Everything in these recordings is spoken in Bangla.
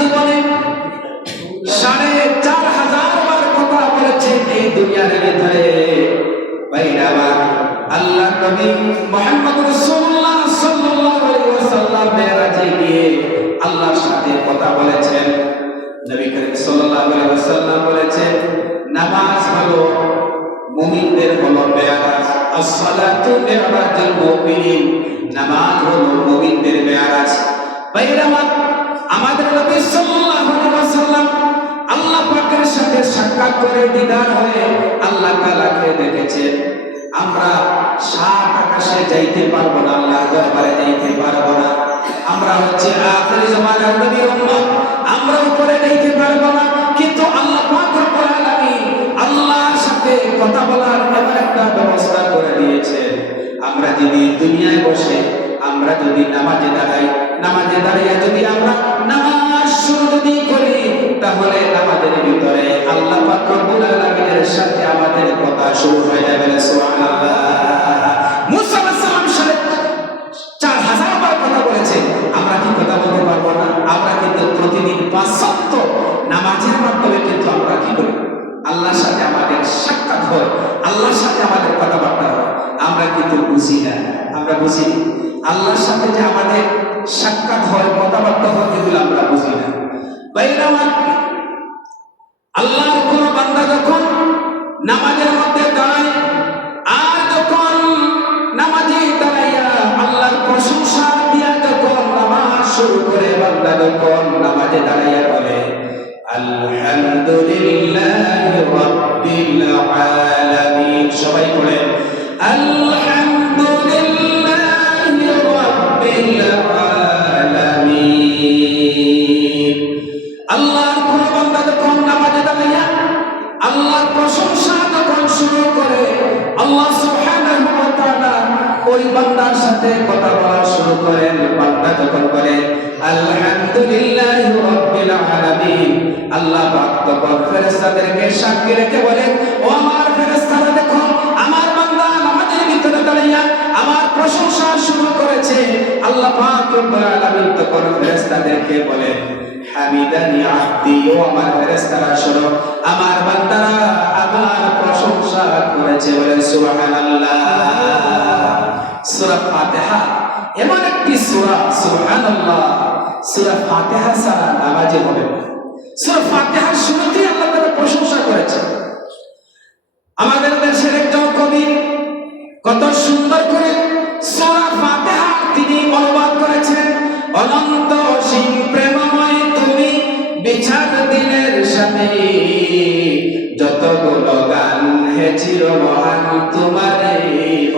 জীবনে ৪,৫০০ বার কথা বলেছেন এই দুনিয়ার ভিতরে। ভাইরা আমার, আল্লাহর নবী মুহাম্মদ রাসূলুল্লাহ সাল্লাল্লাহু আলাইহি ওয়াসাল্লাম মেরাজে গিয়ে আল্লাহর সাথে কথা বলেছেন। নবী করিম সাল্লাল্লাহু আলাইহি ওয়াসাল্লাম বলেছেন, নামাজ হলো মুমিনদের হলো মেরাজ। as-salatu mi'rajul mu'minin, নামাজ হলো মুমিনদের মেরাজ। ভাইরা আমার, আমাদের নবী সাল্লাল্লাহু আলাইহি ওয়াসাল্লাম আল্লাহ পাকের সাথে সাক্ষাৎ করে দিদার হয়ে আল্লাহ তাআলাকে দেখেছেন। আমরা সাত আকাশে যাইতে পারবো না, আল্লাহর দরবারে যাইতে পারবো না। আমরা হচ্ছে আখির জামানার নবীর উম্মত, আমরা উপরে যাইতে পারবো না। কিন্তু আল্লাহ পাক রব্বুল আলামিন আল্লাহর সাথে কথা বলার এমন একটা ব্যবস্থা করে দিয়েছেন। আমরা যদি দুনিয়ায় বসে আমরা যদি নামাজে দাঁড়াই, নামাজে দাঁড়িয়ে যদি আমরা নামাজ শুরু যদি করি, তাহলে আমাদের ভিতরে আল্লাহ পাক রব্বুল আলামিনের সাথে আমাদের কথা শুরু হয়ে যাবে। সুবহানাল্লাহ। মুসা আলাইহিস সালাম সাথে ৪,০০০ বার কথা বলেছেন, আমরা কি কথা বলতে পারবো না? আমরা কিন্তু প্রতিদিন ৫ ওয়াক্ত নামাজের মাধ্যমে কিন্তু আমরা কি করি? আল্লাহর সাথে আমাদের সাক্ষাৎ হয়, আল্লাহর সাথে আমাদের কথাবার্তা হয়। আমরা কিন্তু বুঝি না, আমরা বুঝি আল্লাহর সাথে যে আমাদের সাক্ষাৎ হয়, কথাবার্তা হয়, এগুলো আমরা বুঝি না। ভাইরা আমার, আল্লাহর কোন বান্দা যখন নামাজের মধ্যে দাঁড়ায় আর যখন নামাজে দাঁড়াইয়া আল্লাহর প্রশংসা দিয়া যখন নামাজ শুরু করে, বান্দা যখন নামাজে দাঁড়াইয়া বলে আলহামদুলিল্লাহি রাব্বিল আলামিন, সবাই বলেন আলহামদুলিল্লাহি রাব্বিল আলামিন। আল্লাহর কোন বান্দা যখন নামাজে দাঁড়াইয়া আল্লাহর প্রশংসা যখন শুরু করে, আল্লাহ সুবহানাহু ওয়া তাআলা ওই বান্দার সাথে কথা বলা শুরু করেন। বান্দা যখন বলে আলহামদুলিল্লাহি রাব্বিল আলামিন, আল্লাহ পাক তখন ফেরেশতাদেরকে সাক্ষী রেখে বলেন, ও আমার ফেরেশতারা, দেখো আমার বান্দা নামাজের ভিতরে দাঁড়াইয়া আমার প্রশংসা শুরু করেছে। আল্লাহ পাক রব্বুল আলামিন তখন ফেরেশতাদেরকে বলেন, হামিদানি আব্দি, ও আমার ফেরেশতারা শোনো, আমার বান্দারা আমার প্রশংসা করেছে। বলেন সুবহানাল্লাহ। সূরা ফাতিহা এমন একটি সূরা, সুবহানাল্লাহ, সূরা ফাতিহা ছাড়া নামাজে হবে না। সূরা ফাতিহার শুরুতেই আল্লাহ তাআলা প্রশংসা করেছেন। আমাদের দেশের একজন কবি কত সুন্দর করে সূরা ফাতিহা তিনি অনুবাদ করেছেন। অনন্ত অসীম প্রেমময় তুমি, বিচার দিনের স্বামী, যতগুলো গান হে চির মহান তোমারে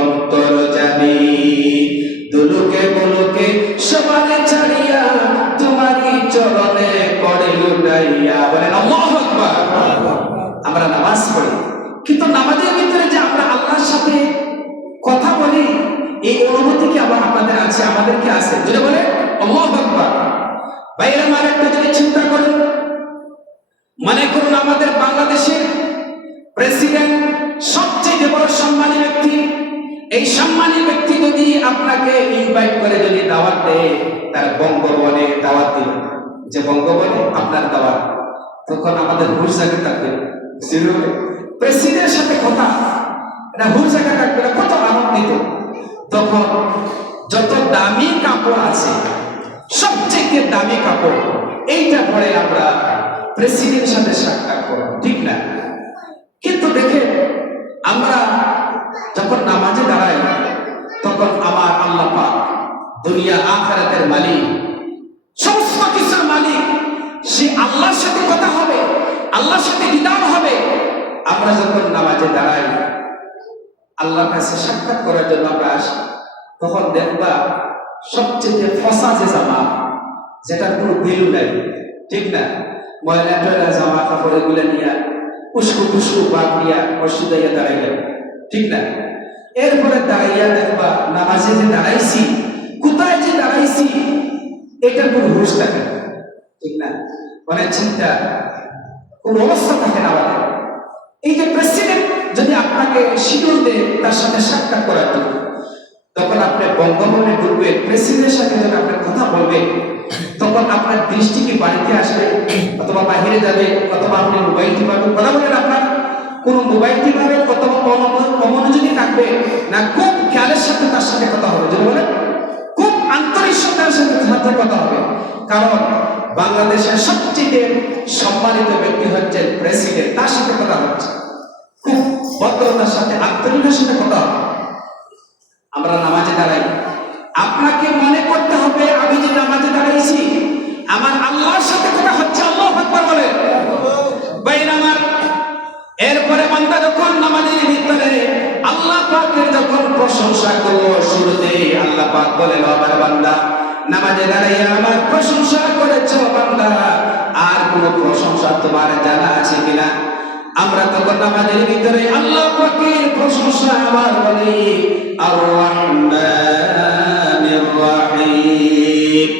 অন্তর জানি, দুলুকে বুলুকে সবারে ছাড়িয়া তোমারই চরণে করে লুটাইয়া। বলেন আল্লাহু আকবার। আমরা নামাজ পড়ি, কিন্তু নামাজের ভিতরে যে আমরা আল্লাহর সাথে কথা বলি, এই অনুভূতি কি আমাদের আছে? আমাদের কি আছে? যদি বলে আল্লাহু আকবার। ভাইরা আমার, একটা যদি চিন্তা করেন, মনে করুন আমাদের বাংলাদেশের প্রেসিডেন্ট সবচেয়ে বড় সম্মানী ব্যক্তি, এই সম্মানী ব্যক্তি যদি আপনাকে ইনভাইট করে, যদি দাওয়াত দেয়, তার বঙ্গভবনে দাওয়াত দিবেন, যে বঙ্গভবনে আপনার দাওয়াত, তখন আমাদের হুশ জায়গা থাকবে। প্রেসিডেন্টের সাথে কথা, এটা হুশ জায়গা থাকবে না, কত আনন্দিত। তখন যত দামি কাপড় আছে, সবচেয়ে দামি কাপড়, এইটা পরে আমরা প্রেসিডেন্টের সাথে সাক্ষাৎ করব, ঠিক না? কিন্তু দেখেন, আমরা যখন নামাজে দাঁড়াই, তখন আমার আল্লাহ পাক, দুনিয়া আখিরাতের মালিক, সমস্ত কিছুর মালিক, সে আল্লাহর সাথে কথা হবে, আল্লাহর সাথে দিদার হবে। আমরা যখন নামাজে দাঁড়াই, আল্লাহর কাছে সাক্ষাৎ করার জন্য আমরা আসি, তখন দেখবা সবচেয়ে ফসা যে জামা, যেটার কোনো ভ্যালু নাই, ঠিক না? ময়লা টয়লা জামা কাপড় এগুলো নিয়ে উস্কু পুস্কু বাদ দিয়া অসুবিধা দাঁড়াই গেল, ঠিক না? এরপরে দাঁড়াইয়া দেখবা নামাজে যে দাঁড়াইছি, কোথায় যে দাঁড়াইছি, এটার কোনো হুঁশ থাকে না, ঠিক না? মানে চিন্তা, কোন অবস্থা থাকে না আমাদের। এই যে প্রেসিডেন্ট যদি আপনাকে শিডিউল দেয় তার সাথে সাক্ষাৎ করার জন্য, তখন আপনি বঙ্গভবনে ঢুকবেন, প্রেসিডেন্টের সাথে যখন আপনি কথা বলবেন, তখন তখন আপনার দৃষ্টি কি বাড়িতে আসবে, অথবা বাহিরে যাবে, অথবা আপনি মোবাইল টিপাবেন? কথা বলেন, আপনার কোন মোবাইল টিপাবেন অথবা অমনোযোগী থাকবে না খুব খেয়ালের সাথে তার সাথে কথা হবে? যদি বলেন খুব আন্তরিকতার সাথে কথা হবে। কারণ বাংলাদেশের সবচেয়ে সম্মানিত ব্যক্তি হচ্ছেন প্রেসিডেন্ট, তার সাথে কথা হচ্ছে, খুব ভদ্রতার সাথে আন্তরিকতার সাথে কথা হবে। আমরা নামাজে দাঁড়াই, আপনাকে মনে করতে হবে আমি যে নামাজে দাঁড়াইছি আমার আল্লাহর সাথে কথা হচ্ছে। আল্লাহু আকবার বলে বাইরে আমার। এরপরে বান্দা যখন নামাজের ভিতরে আল্লাহ পাকের যখন প্রশংসা করলো, শুরুতে আল্লাহ পাক বলেন আমার বান্দা নামাজে দাঁড়াইয়া আমার প্রশংসা করেছো বান্দা, আর কোন প্রশংসা তোমার জানা আছে কিনা? আমরা তখন নামাজের ভিতরে আল্লাহ পাকের প্রশংসা আবার বলি আর রহমানির রহিম।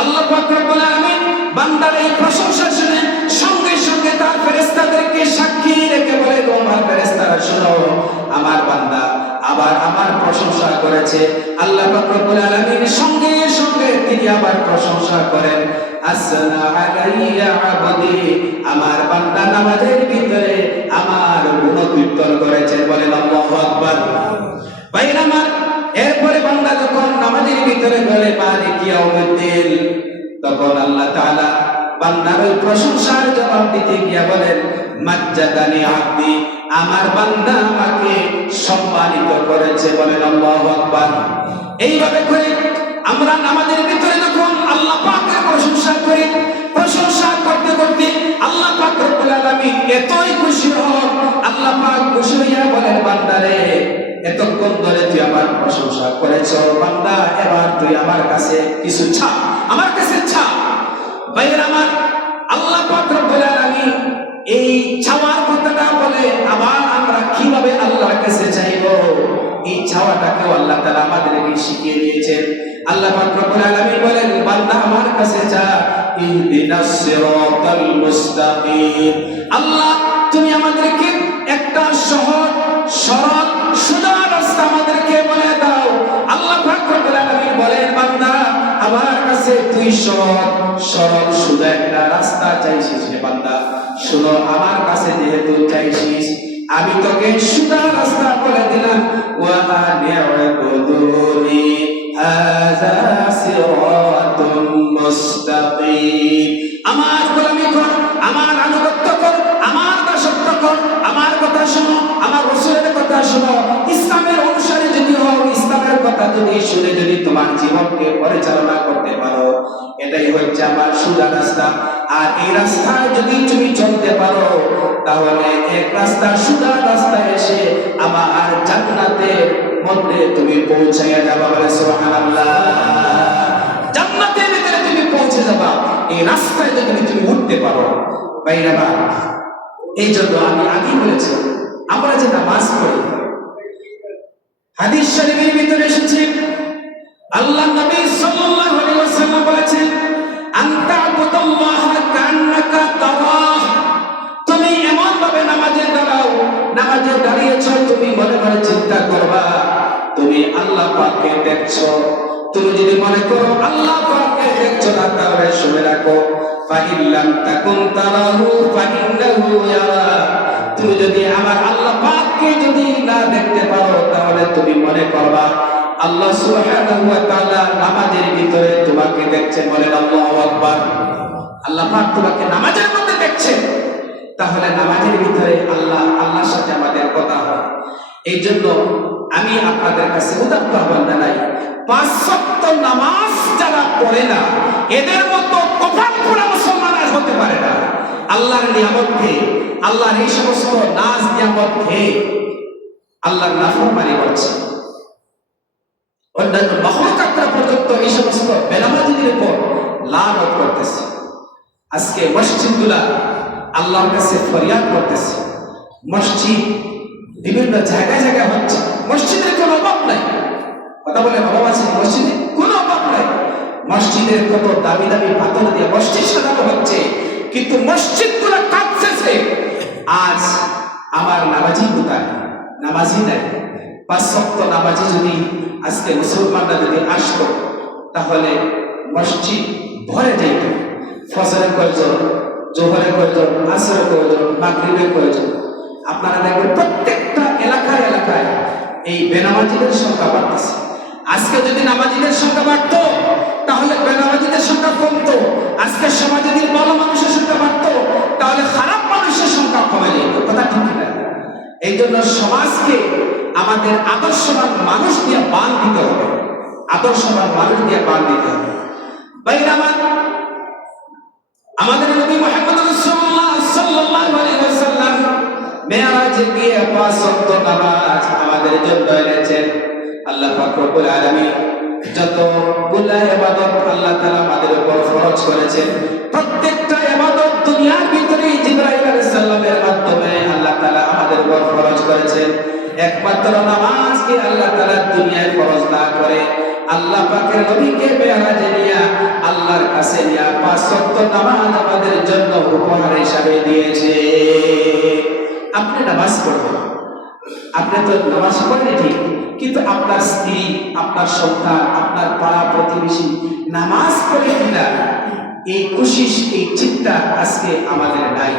আল্লাহ পাক রব্বুল আলামিন বান্দার এই প্রশংসা শুনে সঙ্গে সঙ্গে তার ফেরেশতাদেরকে সাক্ষী রেখে বলে, আমার ফেরেশতারা শুনো, আমার বান্দা আবার আমার প্রশংসা করেছে। আল্লাহ পাক রব্বুল আলামিন সঙ্গে সঙ্গে তিনি আবার প্রশংসা করেন, আসনা আলাইয়া আবদি, আমার বান্দা নামাজের ভিতরে আমার গুণকীর্তন করেছেন। বলেন আল্লাহু আকবার। ভাইরা আমার, এরপরে বান্দা যখন নামাজের ভিতরে বলে মালিক ইয়াউমিদ্দিন, তখন আল্লাহ তাআলা বান্দার ওই প্রশংসার জবাব দিতে গিয়া বলেন মাজ্জাদানি আবদি, আমার বান্দা আমাকে সম্মানিত করেছে। বলেন আল্লাহু আকবার। এইভাবে করে আমরা নামাজের ভিতরে যখন আল্লাহ পাকের প্রশংসা করি, প্রশংসা করতে করতে আল্লাহ পাক রব্বুল আলামিন এতই খুশি হন, আল্লাহ পাক খুশি হইয়া বলেন বান্দারে এতক্ষণ ধরে তুই আমার প্রশংসা করেছো বান্দা, এবার তুই আমার কাছে কিছু চা, আমার কাছে চা। ভাইরা আমার, আল্লাহ পাক রব্বুল আলামিন এই চাওয়ার কথাটা বলে আবার আমরা কিভাবে আল্লাহর কাছে চাইবো, এই চাওয়াটাকেও আল্লাহ তাআলা আমাদেরকে শিখিয়ে দিয়েছেন। আল্লাহ পাক রব্বুল আলামিন বলেন বান্দা আমার কাছে চা, ইহদিনাস সিরাতাল মুস্তাকিম। আল্লাহ তুমি আমাদেরকে একটা সহজ সরল সোজা রাস্তা আমাদেরকে বলে দাও। আল্লাহ পাক রব্বুল আলামিন বলেন বান্দা আমার কাছে তুই সহজ সরল সোজা একটা রাস্তা চাইছিস রে বান্দা, শুনো আমার কাছে যেহেতু চাইছিস আমি তোকে সোজা রাস্তা বলে দিলাম। ওয়া আনি'বুদুনি হাযা সিরাতুম মুস্তাকিম। আমার গোলামি কর, আমার আনুগত্য কর, আমার দাসত্ব কর, আমার কথা শোনো, আমার রাসূলের কথা শোনো। ইসলামের অনুসারী যদি হও, ইসলামের কথা যদি শুনে যদি তোমার জীবনকে পরিচালনা করতে পারো, এটাই হচ্ছে আমার সোজা রাস্তা। আর এই রাস্তায় যদি তুমি চলতে পারো তাহলে এক রাস্তা সোজা রাস্তায় এসে আমার জান্নাতের মধ্যে তুমি পৌঁছাইয়া যাবা। বলে সুবহানাল্লাহ। জান্নাতের ভিতরে তুমি পৌঁছে যাবা এই রাস্তায় যদি তুমি উঠতে পারো। ভাইরা, এই জন্য আমি আগেই বলেছি আমরা যে নামাজ পড়ি, হাদিস শরীফের ভিতরে এসেছে আল্লাহ নবী সাল্লাল্লাহু আলাইহি ওয়াসাল্লাম বলেছেন আনতা আবুদুল্লাহ কান্নাকা তারাহ। তুমি এমন ভাবে নামাজে দাঁড়াও, নামাজে দাঁড়িয়েছো তুমি মনে মনে চিন্তা করবা তুমি আল্লাহ পাককে দেখছো। তুমি যদি মনে করো আল্লাহ পাককে দেখছো না তাহলে শুনে রাখো ফাইল্লাম তাকুন তারাহু ফাইন্নাহু ইয়ারা। তুমি যদি আমার আল্লাহ পাককে যদি না দেখতে পারো তাহলে তুমি মনে করবা আল্লাহ সুবহানাহু ওয়া তাআলা নামাজের ভিতরে তোমাকে দেখছেন। বলেন আল্লাহু আকবার। আল্লাহ পাক তোমাকে নামাজের মধ্যে দেখছেন, তাহলে নামাজের ভিতরে আল্লাহর সাথে আমাদের কথা হয়। এই জন্য আমি আপনাদের কাছে উদাত্ত আহ্বান জানাই, 5 ওয়াক্ত নামাজ যারা পড়ে না এদের মতো কপাল পোড়া মুসলমান আর হতে পারে না। আল্লাহর নিয়ামত খেয়ে, আল্লাহর এই সমস্ত নাজ নিয়ামত খেয়ে আল্লাহর নাফরমানি করছে। অন্যান্য মাখলুকাতরা পর্যন্ত এই সমস্ত বেনামাজিদের উপর লানত করতেছে। আজকে মসজিদগুলা আল্লাহর কাছে ফরিয়াদ করতেছে। মসজিদ বিভিন্ন জায়গায় জায়গায় হচ্ছে, মসজিদের কোনো অভাব নাই। কথা বলে অভাব আছে? মসজিদে কোনো অভাব নাই। মসজিদের কত দামি দামি পাথর দিয়ে মসজিদ সাজানো হচ্ছে, কিন্তু মসজিদগুলো কাঁপছে। আজ আমার নামাজি কোথায়? নামাজি নাই। 5 ওয়াক্ত নামাজি যদি আজকে মুসলমানরা যদি আসতো তাহলে মসজিদ ভরে যেত। ফজরের কয়জন, জোহরের কয়জন, আসরের কয়জন, মাগরিবের কয়জন। আপনারা দেখবেন প্রত্যেকটা এলাকায় এলাকায় এই বেনামাজিদের সংখ্যা বাড়তেছে। আজকে যদি নামাজিদের সংখ্যা বাড়তো তাহলে বেনামাজিদের সংখ্যা কমতো। আজকে সমাজে যদি ভালো মানুষের সংখ্যা বাড়তো তাহলে খারাপ মানুষের সংখ্যা কমে যেত। কথা ঠিক না? এই জন্য সমাজকে আমাদের আদর্শবান মানুষ দিয়ে বান দিতে হবে, আদর্শবান মানুষ দিয়ে বান দিতে হবে। আমাদের নবী মুহাম্মদ রাসূলুল্লাহ সাল্লাল্লাহু আলাইহি ওয়াসাল্লাম মেরাজে গিয়ে পাঁচ ওয়াক্ত নামাজ আমাদের জন্য এনেছেন। আল্লাহ পাক রব্বুল আলামিন যতগুলা ইবাদত আল্লাহ তাআলা আমাদের উপর ফরজ করেছেন, প্রত্যেকটা ইবাদত দুনিয়ার ভিতরে জিবরাইল আলাইহিস সালামের মাধ্যমে আল্লাহ তাআলা আমাদের উপর ফরজ করেছেন। একমাত্র নামাজকে আল্লাহ তাআলা দুনিয়ায় ফরজ না করে আল্লাহ পাকের নবীকে মেরাজে নিয়ে আল্লাহর কাছে নিয়ে পাঁচ ওয়াক্ত নামাজ আমাদের জন্য উপহার হিসাবে দিয়েছে। আপনি নামাজ পড়বেন, আপনি তো নামাজ পড়েন ঠিক, কিন্তু আপনার স্ত্রী, আপনার সন্তান, আপনার পাড়া প্রতিবেশী নামাজ পড়ে কিনা এই কোশিশ, এই চিন্তা আজকে আমাদের নাই।